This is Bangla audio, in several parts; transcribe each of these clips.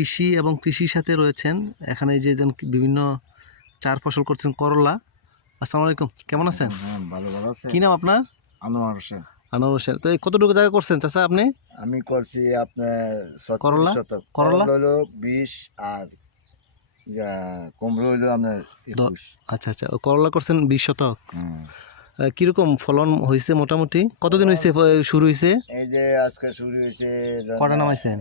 কৃষি এবং কৃষির সাথে রয়েছেন। এখানে এই যে বিভিন্ন চার ফসল করছেন করলা। আসসালামু আলাইকুম কেমন আছেন? হ্যাঁ ভালো ভালো আছে কি নাম আপনার? আনোয়ার হোসেন। আনোয়ার হোসেন। তো কতটুকু জায়গা করছেন চাচা আপনি? আমি করছি আপনার করলা? করলা? হলো বিশ আর কুমড়ো হলো আপনার আচ্ছা আচ্ছা করলা করছেন বিশ শতক। কীরকম ফলন হয়েছে মোটামুটি? কতদিন হয়েছে শুরু হয়েছে এই যে আজকে শুরু হয়েছে কটা নামাইছেন?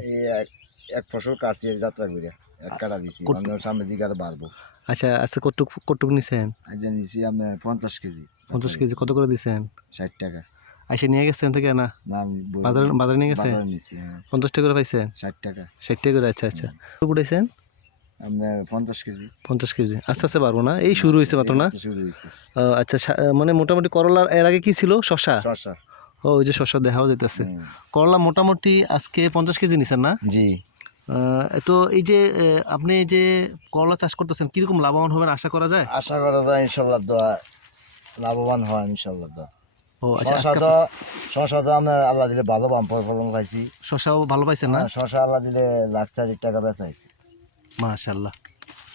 এক- ফসল কাটছি যাত্রা করে এক কাটা দিছি কত- সামনের দিকে আরও বাড়বো। আচ্ছা আচ্ছা কতটুক কতটুকু নিছেন? যে নিছি আপনার পঞ্চাশ কেজি। পঞ্চাশ কেজি কত করে দিছেন? ষাট টাকা। আইসে নিয়ে গেছেন থেকে না? বাজারে বাজারে নিয়ে গেছে বাজারে নিছি হ্যাঁ। পঞ্চাশ টাকা করে পাইছেন? ষাট টাকা। ষাট টাকা করে আচ্ছা আচ্ছা। উঠাইছেন? আপনার পঞ্চাশ কেজি। পঞ্চাশ কেজি। আস্তে আস্তে পারব না? এই শুরু হয়েছে মাত্র না? শুরু হয়েছে আচ্ছা মানে মোটামুটি করলার এর আগে কি ছিল? শশা শসা। ও ওই যে শশা দেখাও যেতেছে করলা মোটামুটি আজকে পঞ্চাশ কেজি নিছেন না? জি। তো এই যে আপনি যে করলা চাষ করতেছেন কীরকম লাভবান হবেন আশা করা যায়? আশা করা যায় ইনশাল্লাহ দোয়া লাভবান হয় ইনশাল্লাহ দোয়া। আচ্ছা শশা তো শশা আমরা আল্লাহ দিলে ভালো বাম্পার ফলন খাইছি শশাও ভালো পাইছেন না? আর শশা আল্লাহ দিলে লাখ চারিক টাকা বেচাইছি। মাশাল্লাহ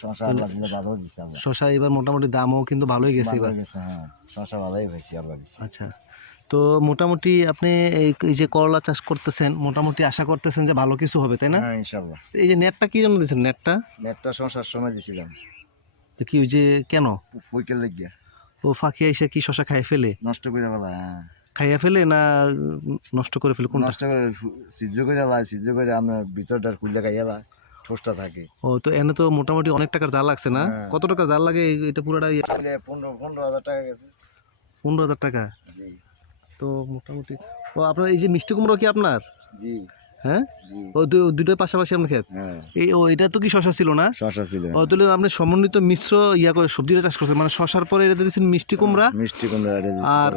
শশা আল্লাহ দিলে ভালো দিচ্ছে শশা এবার মোটামুটি দামও কিন্তু ভালোই গেছে এবার। হ্যাঁ শশা ভালোই পাইছি আল্লাহ দিচ্ছে আচ্ছা তো মোটামুটি আপনি এই যে করলা চাষ করতেছেন মোটামুটি আশা করতেছেন যে ভালো কিছু হবে তাই না? হ্যাঁ ইনশাল্লাহ এই যে নেটটা কি জন্য দিয়েছেন নেটটা? একটা শশার সময় দিছিলাম। তো কি ওই যে কেন? ফুইকে লেগিয়া। ও ফাঁকি আইসা কি শশা খাই ফেলে? নষ্ট করে ফেলা হ্যাঁ। খাইয়া ফেলে না নষ্ট করে ফেলে কোনটা? নষ্ট করে ছিদ্র করে লাই ছিদ্র করে আপনার ভিতরটা খুললে খাইয়া লাই ঠোসটা থাকে। ও তো এনে তো মোটামুটি অনেক টাকার জাল লাগছে না? হ্যাঁ। কত টাকা জাল লাগে এটা পুরোটা পনেরো পনেরো হাজার টাকা গেছে। পনেরো হাজার টাকা? তো মোটামুটি। ও আপনার এই যে মিষ্টি কুমড়ো কি আপনার? জি। হ্যাঁ? ও দুটোর পাশাপাশি আপনার ক্ষেত হ্যাঁ। এই ও এটা তো কি শশা ছিল না? শশা ছিল ও তাহলে আপনি সমন্বিত মিশ্র ইয়া করে সবজিটা চাষ করছেন মানে শশার পরে এটাতে দিচ্ছেন মিষ্টি কুমড়া মিষ্টি কুমড়া আর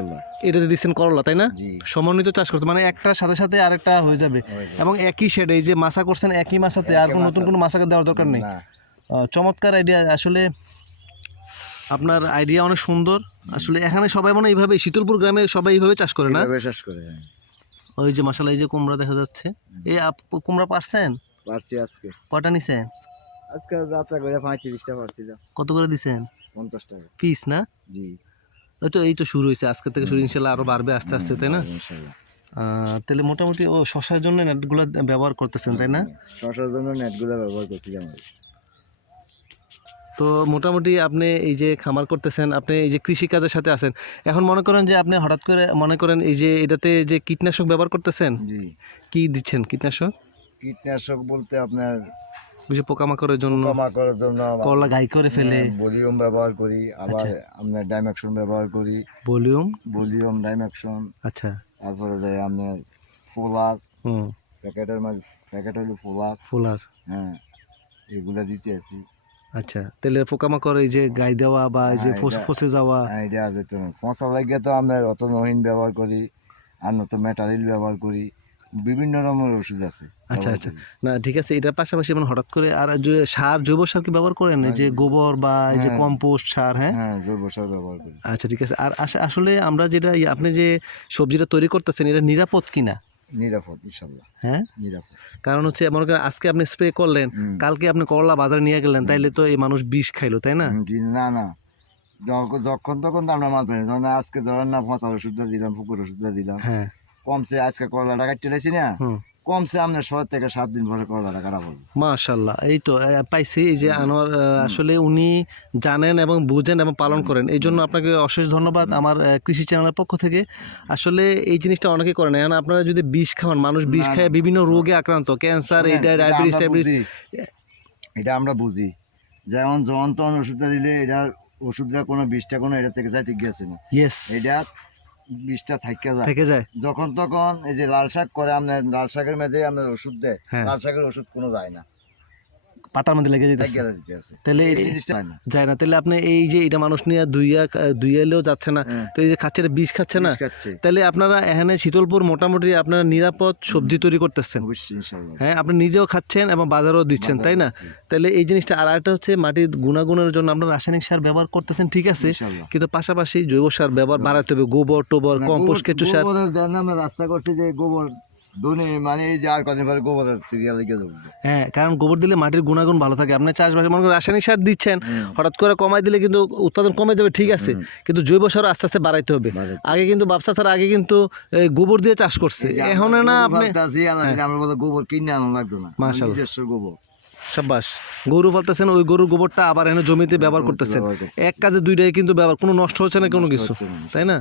এটাতে দিচ্ছেন করলা তাই না? সমন্বিত চাষ করতে মানে একটার সাথে সাথে আরেকটা হয়ে যাবে। এবং একই শেড এই যে মাছা করছেন একই মাছাতে আর নতুন। কোনো মাছাকে দেওয়ার দরকার নেই? চমৎকার আইডিয়া আসলে আপনার আইডিয়া অনেক সুন্দর। আসলে এখানে সবাই মনে এইভাবে শীতলপুর গ্রামে সবাই এইভাবে চাষ করে না? শেষ করে হ্যাঁ। ওই যে মশালা এই যে কুমড়া দেখা যাচ্ছে। এই আপ কুমড়া পারছেন? পারছি আজকে। কটা নিছেন? আজকে যাত্রা করে পঁয়ত্রিশটা পারছিলাম কত করে দিছেন? পঞ্চাশ টাকা পিস না? জি। ওই তো এই তো শুরু হয়েছে আজকে থেকে শুরু ইনশাল্লাহ আরও বাড়বে আস্তে আস্তে তাই না? তাহলে মোটামুটি ও শশার জন্য নেটগুলো ব্যবহার করতেছেন তাই না? শশার জন্য নেটগুলো ব্যবহার করছিলাম আর কি। তো মোটামুটি আপনি এই যে খামার করতেছেন আপনি এই যে কৃষি কাজের সাথে আছেন এখন মনে করেন যে আপনি হঠাৎ করে মনে করেন এই যে এটাতে যে কীটনাশক ব্যবহার করতেছেন? কি দিচ্ছেন কীটনাশক? কীটনাশক বলতে আপনার যে পোকামাকড়ের জন্য কমা করার জন্য করলা গাই করে ফেলে। ভলিউম ব্যবহার করি আবার আচ্ছা। আপনার ডাইমেকশন ব্যবহার করি। ভলিউম? ভলিউম ডাইমেকশন আচ্ছা। তারপরে যায় আপনার ফোলার হুম। প্যাকেটের মাঝে প্যাকেট হলো ফোলার। ফুলার। হ্যাঁ এগুলা দিতে আছি আচ্ছা তাহলে পোকামাকড় এই যে গাই দেওয়া বা এই যে হ্যাঁ, ফসে ফসে যাওয়া। হ্যাঁ এটা আছে তো। ফসা লাগিয়ে তো আমরা অত নহিন ব্যবহার করি আর নতো মেটারিল ব্যবহার করি বিভিন্ন রকমের ওষুধ আছে আচ্ছা, আচ্ছা। না ঠিক আছে এটার পাশাপাশি মানে হঠাৎ করে আর যে সার জৈব সার কি ব্যবহার করেন? যে গোবর বা এই যে হ্যাঁ। কম্পোস্ট সার হ্যাঁ? হ্যাঁ জৈব সার ব্যবহার করি। আচ্ছা ঠিক আছে। আর আসলে আমরা যেটা ইয়ে, আপনি যে সবজিটা তৈরি করতেছেন এটা নিরাপদ কিনা? নিরাপদ ইনশাল্লাহ হ্যাঁ? নিরাপদ। কারণ হচ্ছে মনে করেন আজকে আপনি স্প্রে করলেন কালকে আপনি করলা বাজারে নিয়ে গেলেন তাইলে তো এই মানুষ বিষ খাইলো তাই না? না না। যখন তখন তো আমরা মাছ যখন আজকে ধরেন না পচার ওষুধটা দিলাম পুকুর ওষুধটা দিলাম। হ্যাঁ। কমছে আজকে করলাটা কাটতে না। কমছে আপনার ছয় থেকে সাত দিন পরে করলাটা কাটা পড়বে মাশাল্লাহ এই তো পাইছি এই যে আনোয়ার আসলে উনি জানেন এবং বুঝেন এবং পালন করেন। এই জন্য আপনাকে অশেষ ধন্যবাদ আমার কৃষি চ্যানেলের পক্ষ থেকে। আসলে এই জিনিসটা অনেকে করেন এখন আপনারা যদি বিষ খাওয়ান মানুষ বিষ। খায় বিভিন্ন রোগে আক্রান্ত ক্যান্সার এইটা এটা ডায়াবেটিস আমরা বুঝি। এটা আমরা বুঝি। যেমন যখন তখন ওষুধটা দিলে এটার ওষুধটা কোনো বিষটা কোনো এটা থেকে যায় ঠিক আছে না? এটা বিষটা থাকে যায়। থেকে যায়। যখন তখন এই যে লাল শাক করে আপনার লাল শাকের মধ্যে আপনার ওষুধ দেয় হ্যাঁ। লাল শাকের ওষুধ কোনো যায় না। পাতার মধ্যে লেগে যেতেছে আছে তাহলে হয় যায় না। তাহলে আপনি এই যে এটা মানুষ নিয়ে দুইয়া দুইয়ালেও যাচ্ছে না হ্যাঁ, তো এই যে খাচ্ছে এটা বিষ খাচ্ছে না তাহলে আপনারা এখানে শীতলপুর মোটামুটি আপনারা নিরাপদ সবজি তৈরি করতেছেন। হ্যাঁ আপনি নিজেও খাচ্ছেন এবং বাজারেও দিচ্ছেন তাই না? তাহলে এই জিনিসটা আর একটা হচ্ছে মাটির গুণাগুণের জন্য আমরা রাসায়নিক সার ব্যবহার করতেছেন ঠিক আছে? কিন্তু পাশাপাশি জৈব সার ব্যবহার বাড়াতে হবে। গোবর টোবর কম্পোস্ট কেঁচু সার। রাস্তা করছি যে গোবর দুনি মানে এই যে আর কদিন পরে গোবর সিরিয়াল লেগে যাব হ্যাঁ কারণ গোবর দিলে মাটির গুণাগুণ ভালো থাকে। আপনি চাষবাসে মনে করেন রাসায়নিক সার দিচ্ছেন হঠাৎ করে কমাই দিলে কিন্তু উৎপাদন কমে যাবে ঠিক আছে। কিন্তু জৈব সার আস্তে আস্তে বাড়াইতে হবে। আগে কিন্তু ব্যবসা ছাড়া আগে কিন্তু গোবর দিয়ে চাষ করছে। এখন না আপনি হ্যাঁ। আমরা বলে গোবর কিনে আনা লাগতো না। নিজস্ব গোবর। সাব্বাস। গরু পালতেছেন ওই গরুর গোবরটা আবার এনে জমিতে ব্যবহার করতেছেন। এক কাজে দুইটাই কিন্তু ব্যবহার কোনো নষ্ট হচ্ছে না কোনো কিছু। তাই না।